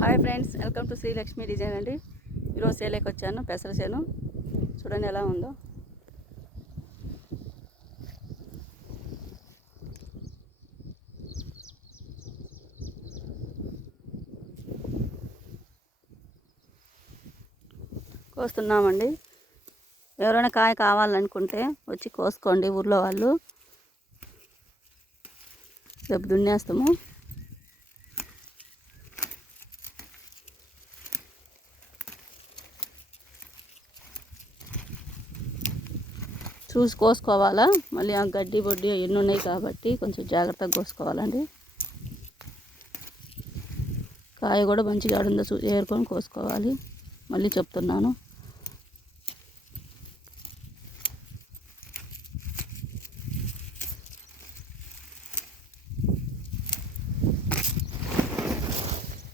Hi friends, welcome to Srilakshmi design అండి. ఈరోజు సేలేకి వచ్చాను. పెసర చేను చూడండి ఎలా ఉందో. కోస్తున్నామండి. ఎవరైనా కాయ కావాలనుకుంటే వచ్చి కోసుకోండి. ఊర్లో వాళ్ళు రేపు దున్నేస్తాము. చూసి కోసుకోవాలా. మళ్ళీ ఆ గడ్డి బొడ్డి ఎన్ని ఉన్నాయి కాబట్టి కొంచెం జాగ్రత్తగా కోసుకోవాలండి. కాయ కూడా మంచిగా ఆడుందో ఏరుకొని కోసుకోవాలి. మళ్ళీ చెప్తున్నాను.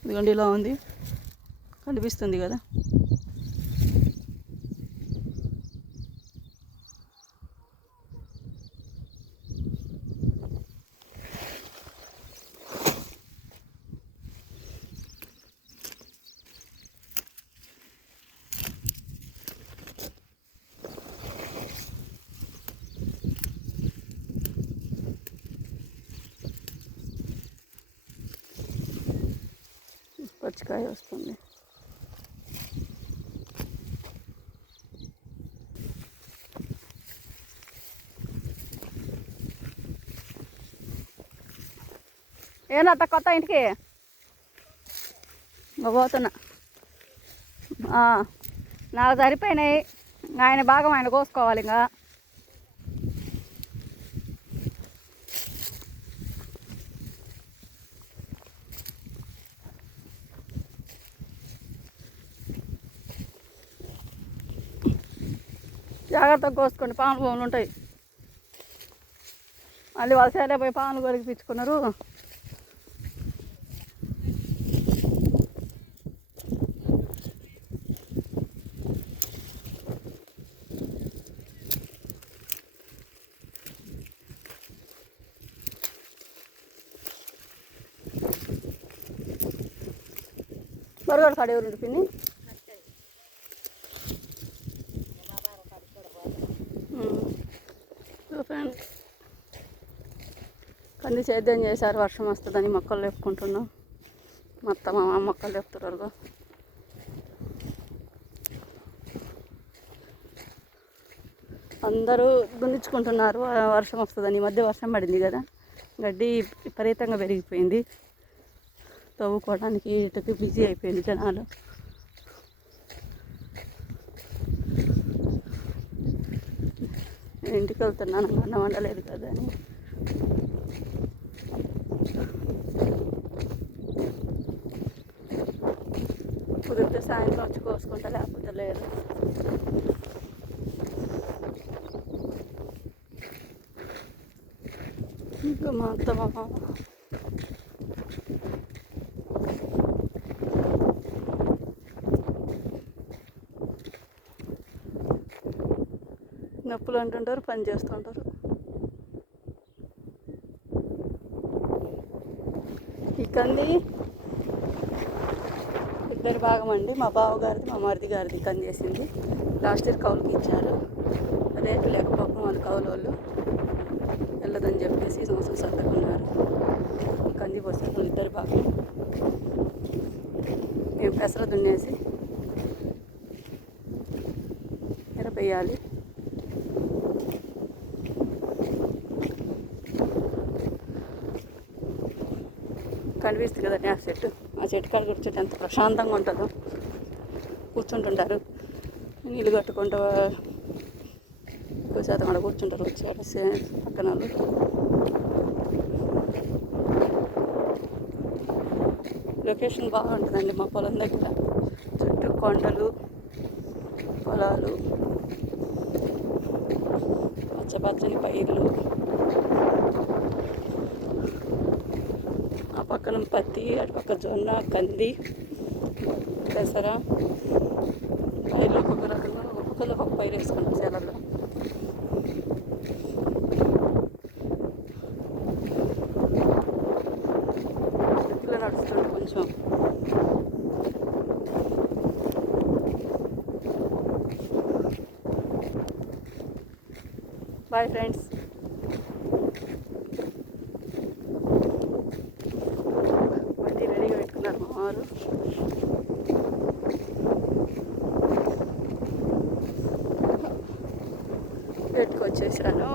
ఇదిగోండి ఇలా ఉంది, కనిపిస్తుంది కదా. పచ్చికాయ వస్తుంది. ఏమన్నా కొత్త ఇంటికి పోతున్నా. నాకు సరిపోయినాయి. ఆయన భాగం ఆయన కోసుకోవాలి. ఇంకా జాగ్రత్తగా కోసుకోండి. పాములు భూములు ఉంటాయి. మళ్ళీ వాళ్ళ సైడే పోయి పాములు కొరికిపించుకున్నారు. బరగడు కాడ ఎవరు పిన్ని ఫ్రెండ్స్, కంది సేద్యం చేశారు. వర్షం వస్తుందని మొక్కలు లేపుకుంటున్నాం. మొత్తం మా మొక్కలు లేపుతున్నారు. అందరూ దున్నించుకుంటున్నారు. వర్షం వస్తుందని. ఈ మధ్య వర్షం పడింది కదా, గడ్డి విపరీతంగా పెరిగిపోయింది. తవ్వుకోవడానికి ఇటుకి బిజీ అయిపోయింది జనాలు. నేను ఇంటికి వెళ్తున్నాను, అన్నం వండలేదు కదా అని. కుదిరితే సాయంత్రం వచ్చి కోసుకుంటా, లేకపోతే లేదు. ఇంకా మా అత్త మా మామ నొప్పులు అంటుంటారు, పని చేస్తుంటారు. ఈ కంది ఇద్దరి భాగం అండి. మా బావగారిది, మా మరిది గారిది కంది చేసింది. లాస్ట్ ఇయర్ కౌలుకి ఇచ్చారు. రేటు లేకపోవడం వాళ్ళు కౌలు వాళ్ళు వెళ్ళదని చెప్పేసి ఈ సంవత్సరం సర్దుకున్నారు. కంది పోసాము ఇద్దరి భాగం. మేము పెసర దున్నేసి ఎరపేయాలి. కనిపిస్తుంది కదండి ఆ చెట్టు. ఆ చెట్టు కాడ కూర్చుంటే ఎంత ప్రశాంతంగా ఉంటుందో. కూర్చుంటుంటారు, నీళ్ళు కట్టుకుంటూ ఎక్కువ శాతం అక్కడ కూర్చుంటారు. వచ్చాడు పక్కన వాళ్ళు. లొకేషన్ బాగుంటుందండి మా పొలం దగ్గర. చుట్టూ కొండలు, పొలాలు, పచ్చని పైర్లు. ఆ పక్కన పత్తి, అటు పక్క జొన్న, కంది, పెసర పైర్లు. ఒక్కొక్క రకంగా ఒక్కొక్కరు ఒక్కొక్క పైరు వేసుకుంటారు చేలలో. నడుస్తుంది కొంచెం. Bye friends. వడ్డీ రెడీగా పెట్టుకున్నారు మా వారు. పెట్టుకొచ్చేసాను.